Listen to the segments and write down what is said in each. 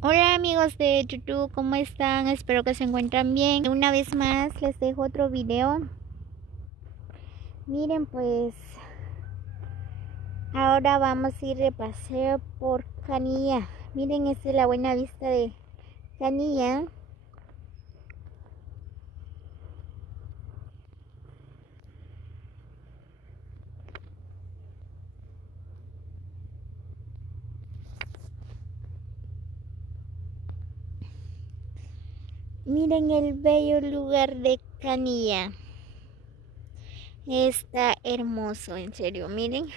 Hola amigos de YouTube, ¿cómo están? Espero que se encuentran bien. Una vez más les dejo otro video. Miren, pues ahora vamos a ir de paseo por Canilla. Miren, esta es la buena vista de Canilla. Miren el bello lugar de Canilla. Está hermoso, en serio, miren.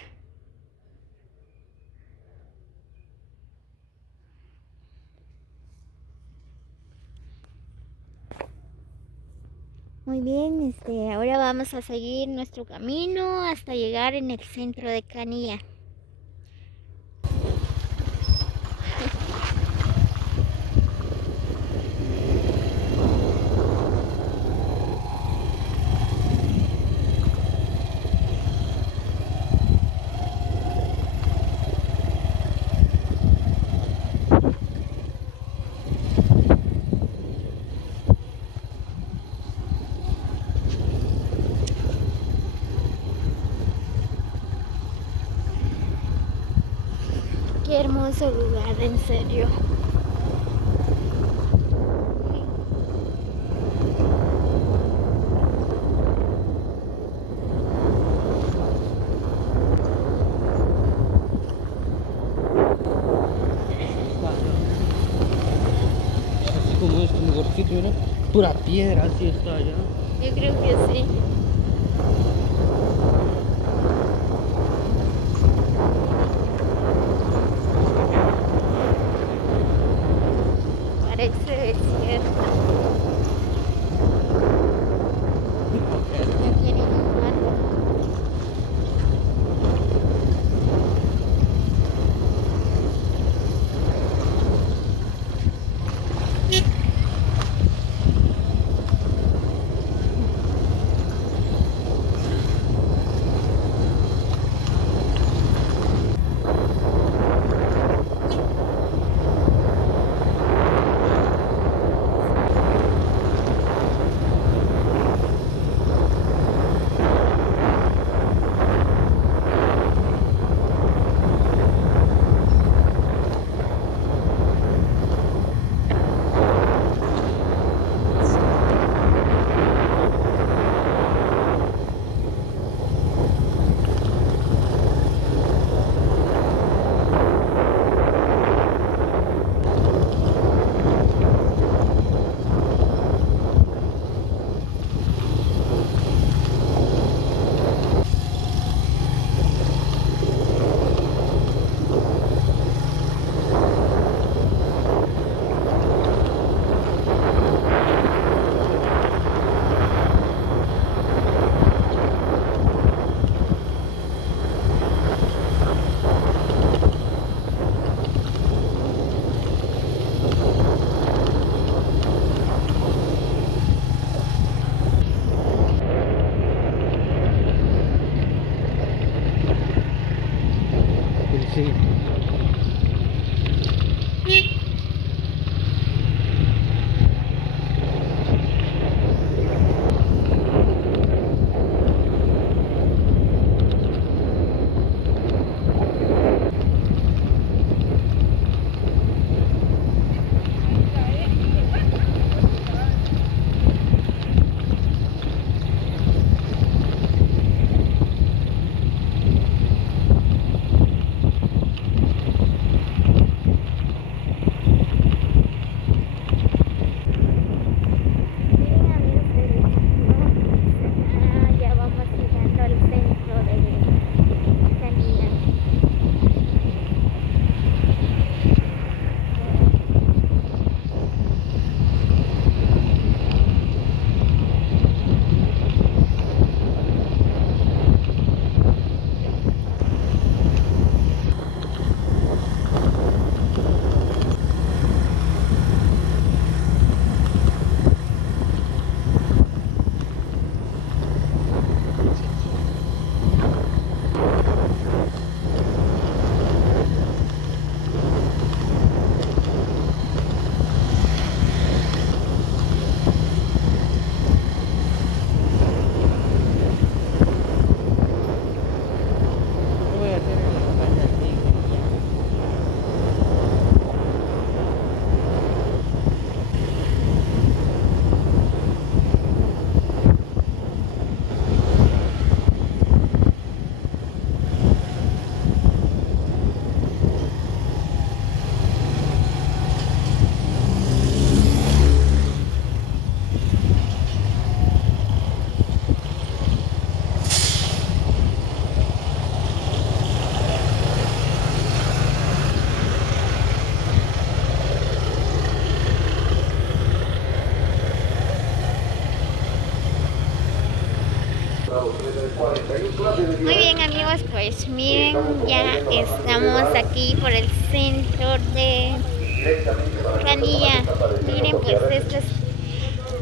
Muy bien, ahora vamos a seguir nuestro camino hasta llegar en el centro de Canilla. Qué hermoso lugar, en serio. Así como este lugarcito, mira, pura piedra, así está allá. Yo creo que sí. Parece desierto. Ya quieren jugar. Sí. Muy bien amigos, pues miren, ya estamos aquí por el centro de Canilla. Miren, pues este es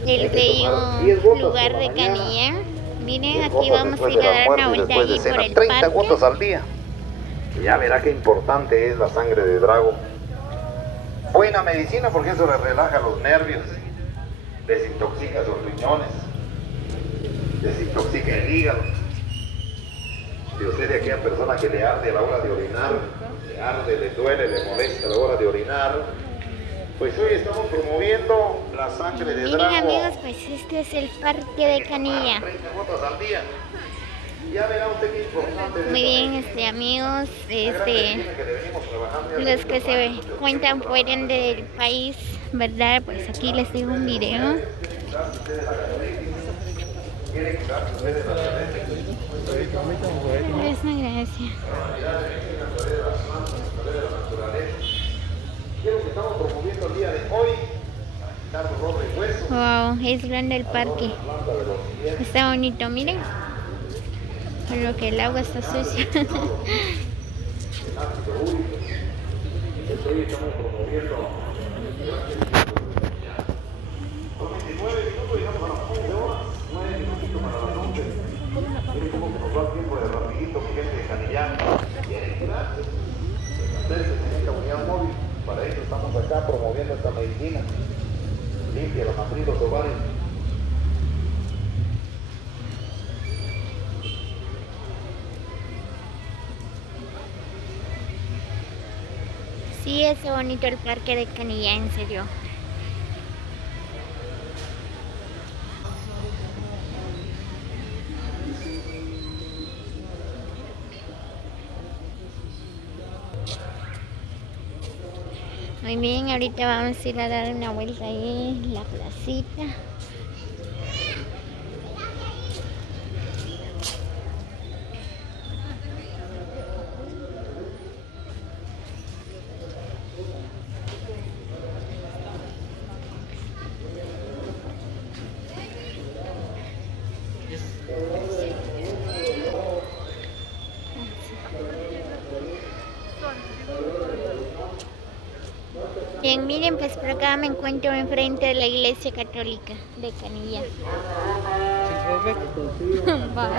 el bello lugar de Canilla. Miren, aquí vamos a ir a dar una vuelta allí por el 30 parque. gotas al día. Ya verá qué importante es la sangre de drago. Buena medicina porque eso le relaja los nervios, desintoxica los riñones, desintoxica el hígado. Si usted es de aquella persona que le arde a la hora de orinar, le arde, le duele, le molesta a la hora de orinar, pues hoy estamos promoviendo la sangre de Miren drago. amigos, pues este es el parque de Canilla. 30 gotas al día. Ya verá usted qué importante es. Muy bien, amigos, los que se cuentan fuera del país, ¿verdad? Pues aquí les digo un video. Muchas gracias. Wow, es grande el parque. Está bonito, miren. Por lo que el agua está sucia. Para eso estamos acá promoviendo esta medicina. Limpia los matritos ovarios. Sí, es bonito el parque de Canilla, en serio. Muy bien, ahorita vamos a ir a dar una vuelta ahí en la placita. Bien, miren, pues por acá me encuentro enfrente de la iglesia católica de Canilla. Va.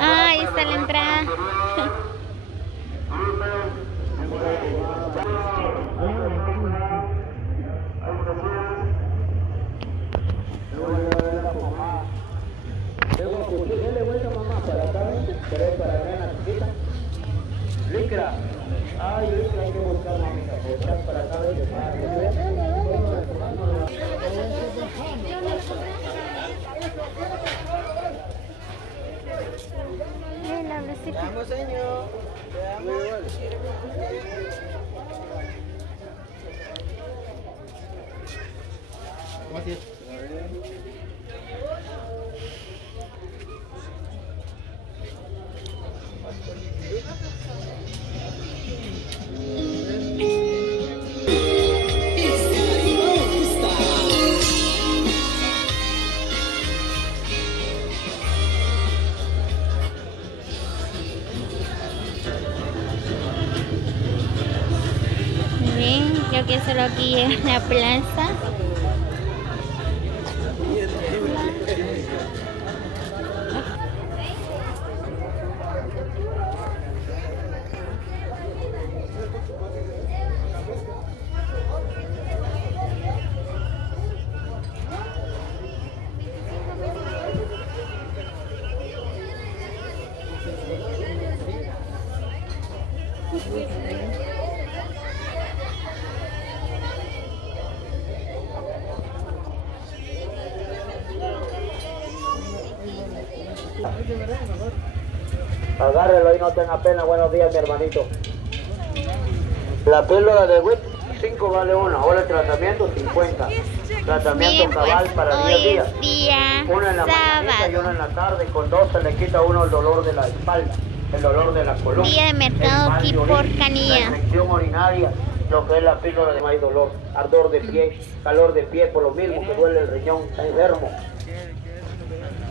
Ah, ahí está la entrada. Dele vuelta mamá para acá, pero para acá en la chiquita. Licra. Ay, licra hay que buscar mamita, buscar para acá de La placita. Vamos, señor. Gracias. Bien, creo que solo aquí es la plaza. Agárrelo y no tenga pena. Buenos días, mi hermanito. La píldora de WIT, 5 vale 1. Ahora el tratamiento, 50. Tratamiento Bien, cabal pues para hoy día a es día. día Uno en la mañanita y uno sábado. en la tarde. Con 2 se le quita uno el dolor de la espalda, el dolor de la columna. Día de mercado el mal aquí de por orina, Canilla. la infección urinaria, lo que es la píldora de no hay dolor, ardor de pie, calor de pie, por lo mismo que duele el riñón, está enfermo.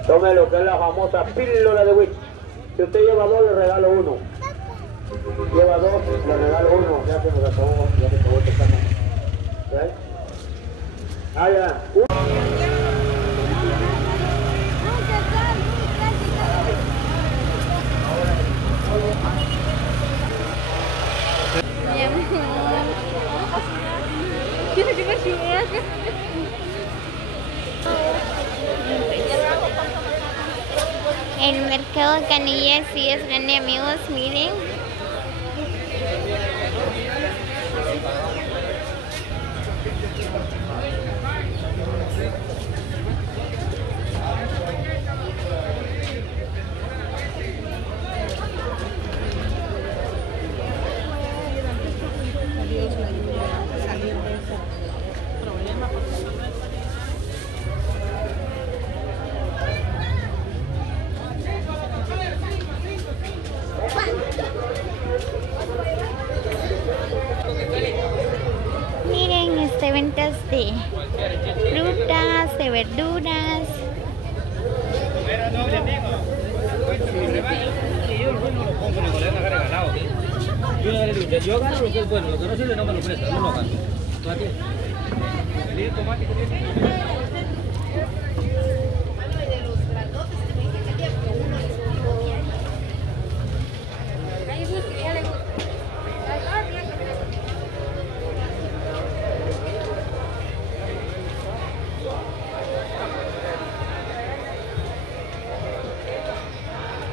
Tome lo que es la famosa píldora de Witch. Si usted lleva 2, le regalo 1. Lleva 2, le regalo 1. Ya se nos acabó, ya se acabó este canal. ¿Ves? Ah, ya. El mercado de Canilla sí es grande, amigos, miren. Miren, ventas de frutas, de verduras. Yo agarro lo que es bueno, lo que no sirve no me lo presta, no lo agarro.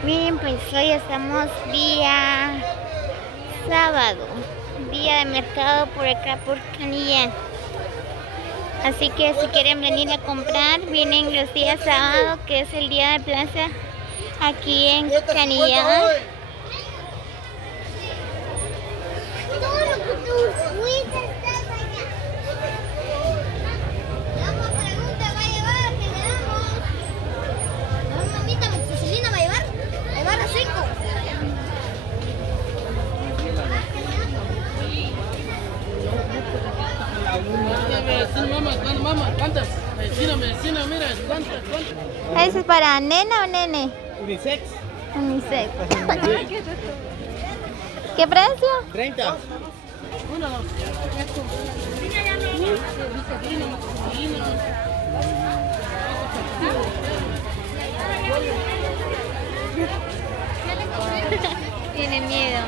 Miren, pues hoy estamos día sábado, día de mercado por acá por Canilla. Así que si quieren venir a comprar, vienen los días sábado, que es el día de plaza aquí en Canilla. Mamá, ¿cuántas? Medicina, mira, ¿cuántas? ¿Eso es para nena o nene? Unisex. Unisex. ¿Qué precio? 30. Uno, dos. Tiene miedo.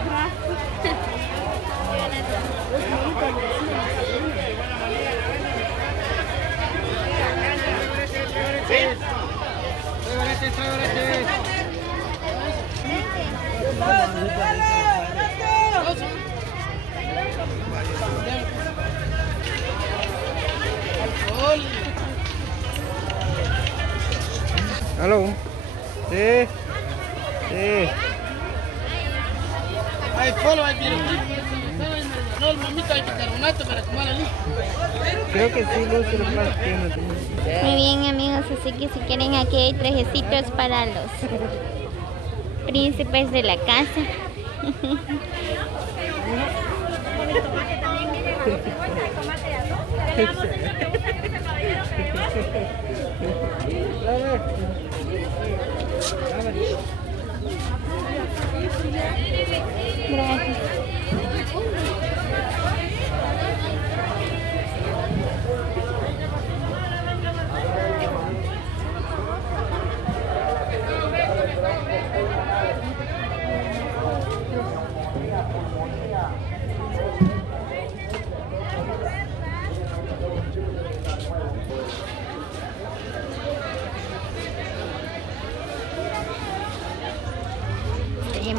Aló. Sí. Sí. Hay polo, hay no, mamita, hay bicarbonato para tomar allí. Creo que sí, Luz, pero más tiene. Muy bien, amigos, así que si quieren, aquí hay trajecitos para los príncipes de la casa. Gracias.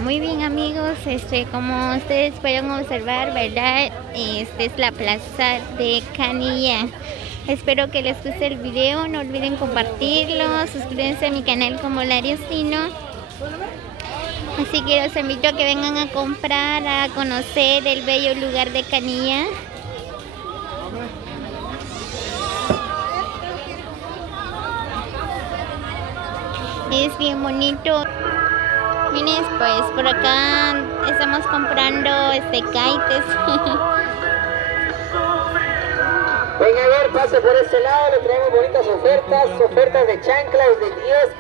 Muy bien, amigos, como ustedes pueden observar, ¿verdad? Esta es la plaza de Canilla. Espero que les guste el video, no olviden compartirlo, suscríbanse a mi canal como Lariostino. Así que los invito a que vengan a comprar, a conocer el bello lugar de Canilla. Es bien bonito. Miren, pues por acá estamos comprando kites Venga a ver, pase por este lado, le traemos bonitas ofertas de chanclas de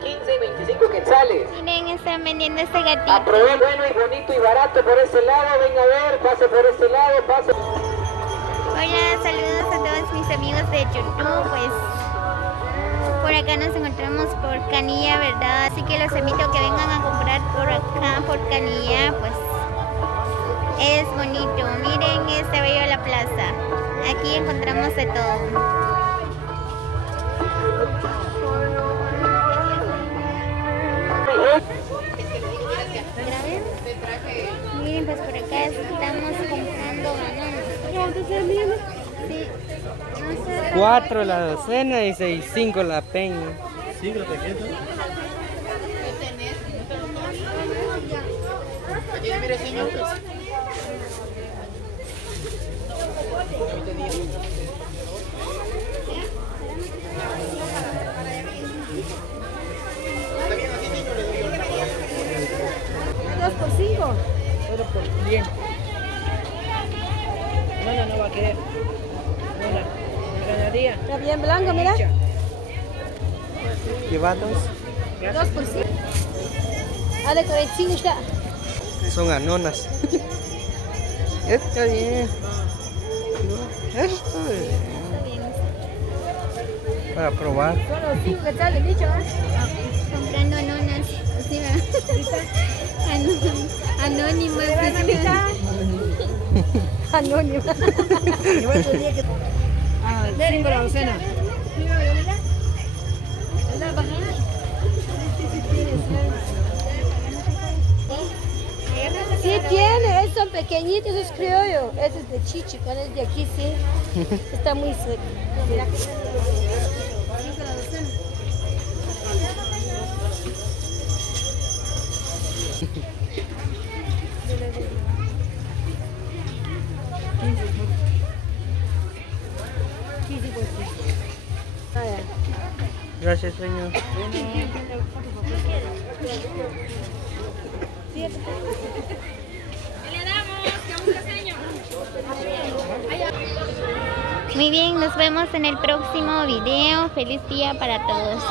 10, 15 y 25 quetzales. Miren, están vendiendo este gatito. Aprovechen, bueno y bonito y barato por este lado, venga a ver, pase por este lado, pase. Hola, saludos a todos mis amigos de YouTube, pues por acá nos encontramos por Canilla, ¿verdad? Así que los invito a que vengan a comprar por acá, por Canilla, pues es bonito. Miren este bello de la plaza. Aquí encontramos de todo. Miren, pues por acá estamos comprando bananas. Sí. No sé, 4 la docena y 6.5 la peña. Sí, creo que quieto. Mire, señor. ¿2 por 5? Solo por 100. No va a querer. No la ganaría. Está bien blanco, mira. Lleva 2. 2 por 5. Ale, 45 está. Son anonas. Está bien. Esto es para probar. Solo 5 que tal, dicho, comprando anonas. Así va. Anónimas. Anónimo. Ah, 5 la docena. Sí tiene, esos son pequeñitos, esos criollos. Ese es de chichi, cuando es de aquí sí. Está muy seco. Mira. 5 la docena. Gracias, señor. Muy bien, nos vemos en el próximo video. Feliz día para todos.